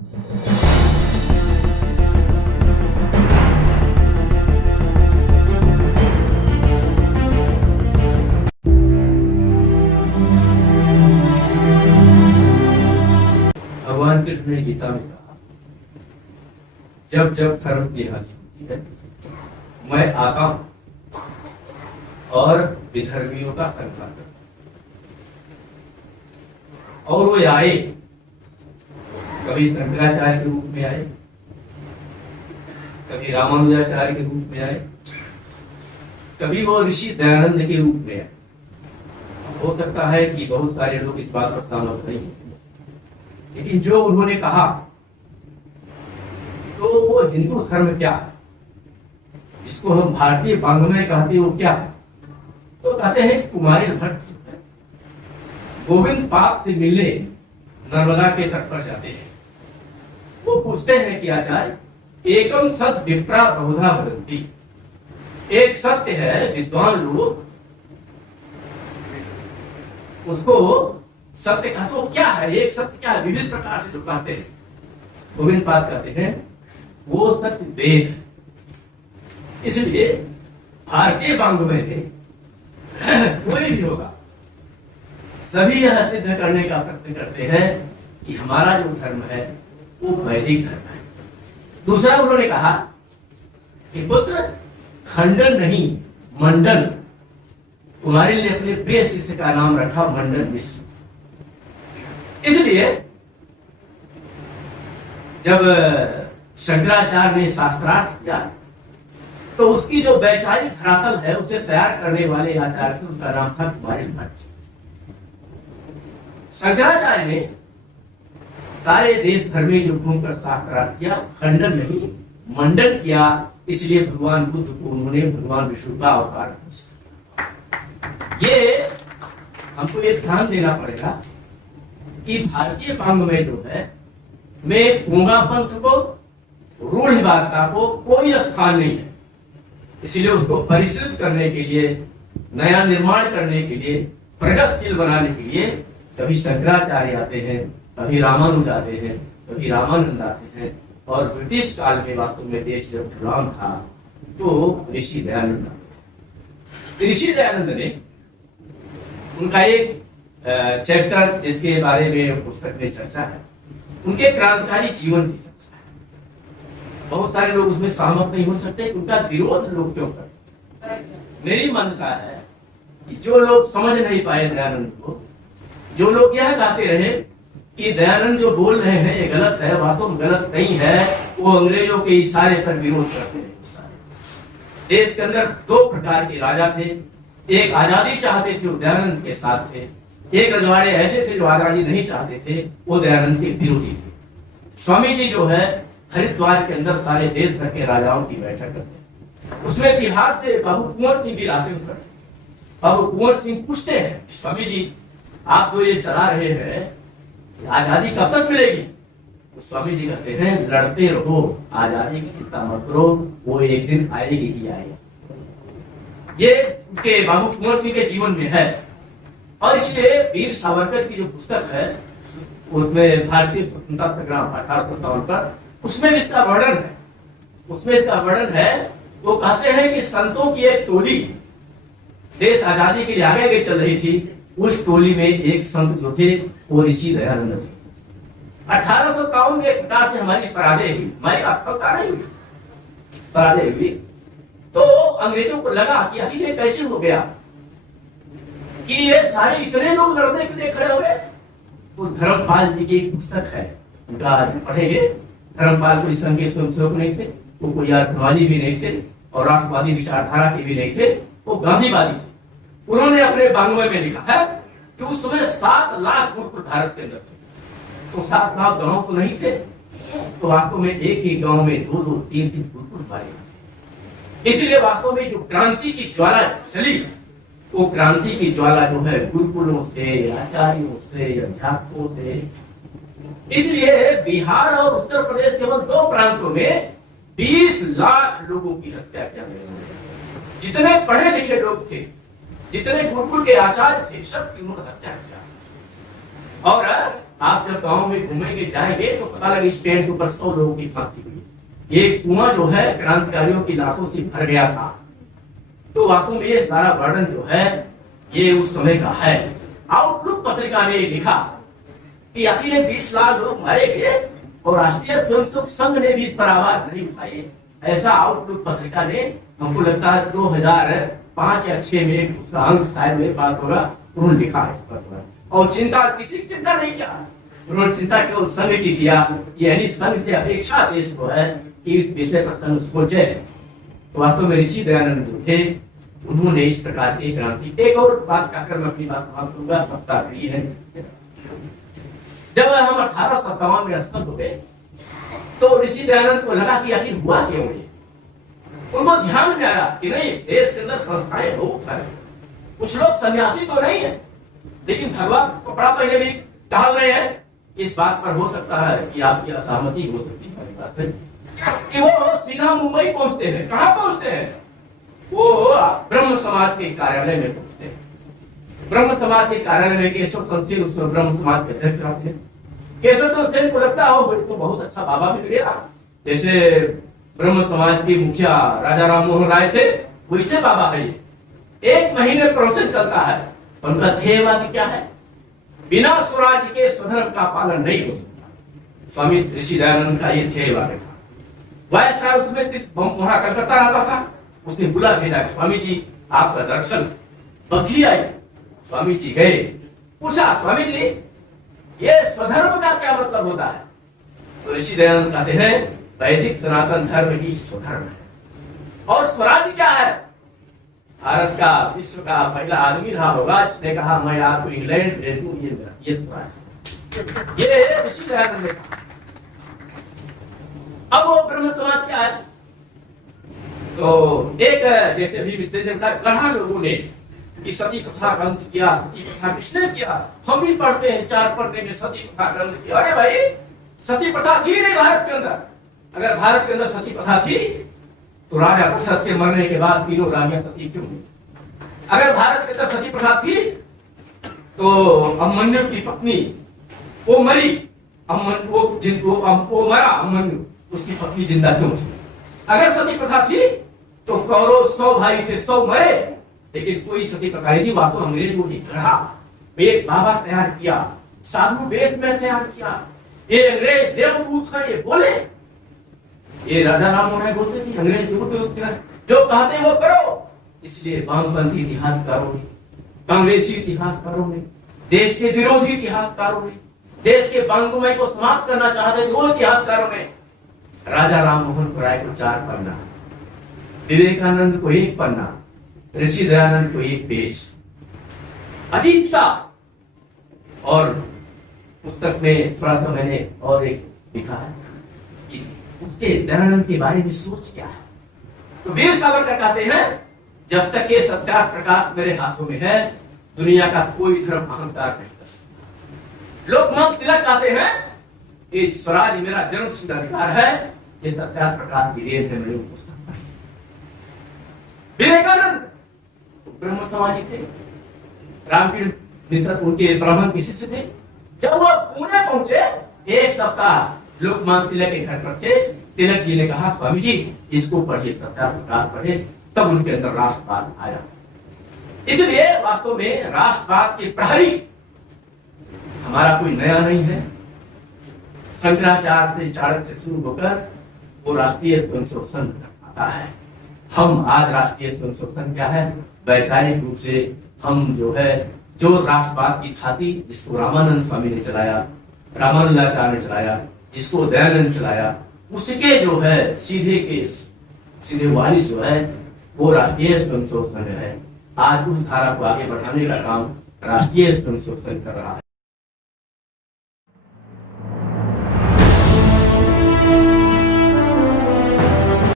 भगवान कृष्ण ने गीता में कहा, जब जब धर्म की हानि होती है मैं आता हूं और विधर्मियों का संहार करता हूं। और वो आए, कभी शंकराचार्य के रूप में आए, कभी रामानुजाचार्य के रूप में आए, कभी वो ऋषि दयानंद के रूप में आए। हो सकता है कि बहुत सारे लोग इस बात पर सहमत नहीं हैं, लेकिन जो उन्होंने कहा तो वो हिंदू धर्म क्या है, जिसको हम भारतीय वाङ्मय कहते हैं, वो क्या है? तो कहते हैं कुमारी भट्ट जो है गोविंद पाद से मिलने नर्मदा के तट पर जाते हैं। वो पूछते हैं कि आचार्य एकम सत विप्रा बहुधा वदन्ति, एक सत्य है विद्वान लोग उसको सत्य का तो क्या है, एक सत्य क्या है, विविध प्रकार से जो कहते हैं। गोविंद पाद कहते हैं वो सत्य वेद है। इसलिए भारतीय वाङ्मय में कोई भी होगा सभी यह सिद्ध करने का प्रयत्न करते हैं कि हमारा जो धर्म है वो वैदिक धर्म है। दूसरा उन्होंने कहा कि पुत्र खंडन नहीं मंडन, कुमारी ने अपने प्रिय शिष्य का नाम रखा मंडन मिश्र। इसलिए जब शंकराचार्य ने शास्त्रार्थ किया तो उसकी जो वैचारिक धरातल है उसे तैयार करने वाले आचार्य थे, उनका नाम था कुमारी भट्ट। शंकराचार्य ने सारे देश भर में जो घूमकर शास्त्रार्थ किया, खंडन नहीं मंडन किया। इसलिए भगवान बुद्ध को उन्होंने भगवान विष्णु का अवतार घोषित किया। ये हमको ये ध्यान देना पड़ेगा कि भारतीय वाङ्मय जो है में गूंगा पंथ को, रूढ़िवादिता को कोई स्थान नहीं है। इसलिए उसको परिष्कृत करने के लिए, नया निर्माण करने के लिए, प्रगतिशील बनाने के लिए कभी शंकराचार्य आते हैं, कभी रामानुज आते हैं, कभी रामानंद आते हैं। और ब्रिटिश काल में वास्तव में देश जब गुलाम था तो ऋषि दयानंद आते हैं। ऋषि दयानंद ने उनका एक चैप्टर जिसके बारे में पुस्तक में चर्चा है, उनके क्रांतिकारी जीवन की चर्चा है। बहुत सारे लोग उसमें सहमत नहीं हो सकते, उनका विरोध लोग क्यों करते हैं। मेरी मान्यता है कि जो लोग समझ नहीं पाए दयानंद को, जो लोग यह कहते रहे कि दयानंद जो बोल रहे हैं ये गलत है, वास्तव में गलत नहीं है, वो अंग्रेजों के इशारे पर विरोध करते रहे। देश के अंदर दो प्रकार के राजा थे, एक आजादी चाहते थे वो दयानंद के साथ थे, एक रजवाड़े ऐसे थे जो आजादी नहीं चाहते थे, वो दयानंद के विरोधी थे। स्वामी जी जो है हरिद्वार के अंदर सारे देश भर के राजाओं की बैठक करते, उसमें बिहार से बाबू कुंवर सिंह भी आते हैं। बाबू कुंवर सिंह पूछते हैं स्वामी जी आप तो ये चला रहे हैं, आजादी कब तक मिलेगी? तो स्वामी जी कहते हैं लड़ते रहो, आजादी की चिंता मत करो, वो एक दिन आएगी ही आएगी। ये उनके बाबू कुंवर सिंह के जीवन में है। और इसलिए वीर सावरकर की जो पुस्तक है उसमें भारतीय स्वतंत्रता संग्राम 1857 पर, उसमें इसका वर्णन है। उसमें इसका वर्णन है, वो कहते हैं कि संतों की एक टोली देश आजादी के लिए आगे आगे चल रही थी। उस टोली में एक संत जो थे वो ऋषि दयानंद थे। 1857 में एक प्रकार से हमारी पराजय हुई, हमारी असफलता नहीं हुई, पराजय हुई। तो अंग्रेजों को लगा कि आखिर ये कैसे हो गया कि ये सारे इतने लोग लड़ने के लिए खड़े हो गए। तो धर्मपाल जी की एक पुस्तक है, उनका पढ़ेंगे। धर्मपाल कोई संघ के स्वयंसेवक नहीं थे, वो कोई राष्ट्रवादी भी नहीं थे और राष्ट्रवादी विचारधारा के भी नहीं थे, वो गांधीवादी थे। उन्होंने अपने वाङ्मय में लिखा है कि उस समय 7 लाख गुरुकुल भारत के अंदर थे। तो 7 लाख गांव तो नहीं थे, तो वास्तव में एक ही गांव में 2-2, 3-3 गुरुकुल वाले थे। इसलिए वास्तव में जो क्रांति की ज्वाला चली, वो क्रांति की ज्वाला जो है गुरुकुलों से, आचार्यों से, अध्यापकों से। इसलिए बिहार और उत्तर प्रदेश केवल 2 प्रांतों में 20 लाख लोगों की हत्या किया गया। जितने पढ़े लिखे लोग थे, जितने गुरुकुल के आचार्य थे, सबकी उन्होंने हत्या किया। और आप जब गांव में घूमेंगे जाएंगे तो पता लगे स्टैंड के ऊपर 100 लोगों की फांसी हुई। ये कुआं जो है क्रांतिकारियों की लाशों से भर गया था। तो वास्तव में ये सारा वर्णन जो है ये उस समय का है। आउटलुक पत्रिका ने लिखा कि अकेले 20 लाख लोग मारे गए और राष्ट्रीय स्वयंसेवक संघ ने भी इस पर आवाज नहीं उठाई। ऐसा आउटलुक पत्रिका ने, हमको लगता है 2005 या 6 में उसका अंक शायद मेरे पास होगा, उन्होंने लिखा है इस पर। और चिंता, किसी की चिंता नहीं किया उन्होंने, चिंता केवल संघ की किया। यानी संघ से अपेक्षा देश को है कि इस विषय पर संघ सोचे। तो वास्तव में ऋषि दयानंद जो थे उन्होंने इस प्रकार की क्रांति। एक और बात कहकर मैं अपनी बात समाप्त करूंगा, वक्ता है। जब हम 1857 में अस्पत हो गए तो ऋषि दयानंद को लगा कि आखिर हुआ क्यों ये। उनको ध्यान में आया कि नहीं, देश के अंदर संस्थाएं बहुत सारे, कुछ लोग सन्यासी तो नहीं है लेकिन भगवा कपड़ा पहने भी टहल रहे हैं। इस बात पर हो सकता है कि आपकी असहमति हो सकती है कि वो सीधा मुंबई पहुंचते हैं। कहां पहुंचते हैं? वो ब्रह्म समाज के कार्यालय में पहुंचते हैं। ब्रह्म समाज के कार्यालय में केशव चंद्र सेन उस ब्रह्म समाज के अध्यक्ष रहते हैं। केशव चंद्र सेन को लगता हो तो बहुत अच्छा बाबा मिल गया, जैसे ब्रह्म समाज के मुखिया राजा राम मोहन राय थे वैसे बाबा है। 1 महीने प्रोसेस चलता है। उनका ध्येयवाद क्या है? बिना स्वराज के स्वधर्म का पालन नहीं हो सकता। स्वामी ऋषि दयानंद का ये ध्येयवाद था। वैसा उसमें वहां कलकत्ता रहता था, उसने बुला भेजा स्वामी जी आपका दर्शन बखी आई। स्वामी जी गए, पूछा स्वामी जी ये स्वधर्म का क्या मतलब होता है? तो ऋषि दयानंद कहते हैं वैदिक सनातन धर्म ही स्वधर्म है। और स्वराज क्या है? भारत का विश्व का पहला आदमी रहा होगा जिसने कहा मैं आपको इंग्लैंड भेज दूं, ये स्वराज। ये ऋषि दयानंद ने कहा। अब वो ब्रह्म समाज क्या है? तो एक जैसे अभी गढ़ा लोगों ने कि सती प्रथा का अंत किया। सती प्रथा किसने किया? हम भी पढ़ते हैं 4 पढ़ने में सती प्रथा का अंत किया। अरे भाई सती प्रथा थी नहीं भारत के अंदर। अगर भारत के अंदर सती प्रथा थी तो राजा दशरथ के मरने के बाद 3 रानियां सती क्यों हुई? अगर भारत के अंदर सती प्रथा थी तो अभिमन्यु की पत्नी वो मरी, वो मरा अभिमन्यु, उसकी पत्नी जिंदा क्यों थी? अगर सती प्रथा थी तो कौरव 100 भाई थे, 100 मरे, लेकिन कोई सती प्रथा नहीं थी। वास्तव अंग्रेजों ने गढ़ा एक बाबा तैयार किया, साधु वेश में तैयार किया। ये अंग्रेज देवदूत है ये बोले, ये राजा राम मोहन राय बोलते थे अंग्रेज देवदूत है, जो कहते हैं वो करो। इसलिए वामपंथी इतिहासकारों ने, कांग्रेसी इतिहासकारों ने, देश के विरोधी इतिहासकारों ने, देश के वांग्मय को समाप्त करना चाहते थे वो इतिहासकारों ने राजा राम मोहन राय को 4 पन्ना, विवेकानंद को 1 पन्ना, ऋषि दयानंद को 1 पेज, अजीब सा। और पुस्तक में थोड़ा सा मैंने और एक लिखा है कि उसके दयानंद के बारे में सोच क्या है। तो वीर सावरकर कहते हैं जब तक ये सत्याग्रह प्रकाश मेरे हाथों में है दुनिया का कोई धर्म अहंकार नहीं कर सकता। लोकमान्य तिलक कहते हैं कि स्वराज मेरा जन्मसिद्ध अधिकार है, ये सत्याग्रह प्रकाश की देन है। मैंने पुस्तक पढ़ी। विवेकानंद ब्रह्म समाजी थे, रामकृष्ण मिश्र उनके ब्राह्मण के शिष्य थे। जब वो पुणे पहुंचे 1 सप्ताह लोकमान्य तिलक के घर पर थे। तिलक जी ने कहा स्वामी जी इसको पढ़िए, सत्याग्रह प्रकाश पढ़े। तब उनके अंदर राष्ट्रवाद आया। इसलिए वास्तव में राष्ट्रवाद के प्रहरी हमारा कोई नया नहीं है। शंकराचार्य से चाणक्य से शुरू होकर वो राष्ट्रीय स्वयंसेवक संघ आता है। हम आज राष्ट्रीय स्वयंसेवक संघ क्या है? वैचारिक रूप से हम जो है जो राष्ट्रवाद की थाती जिसको रामानंद स्वामी ने चलाया, रामानुजाचार्य ने चलाया, जिसको दयानंद चलाया, उसके जो है सीधे वारिस जो है वो राष्ट्रीय स्वयंसेवक संघ है। आज उस धारा को आगे बढ़ाने का काम राष्ट्रीय स्वयंसेवक संघ कर रहा है।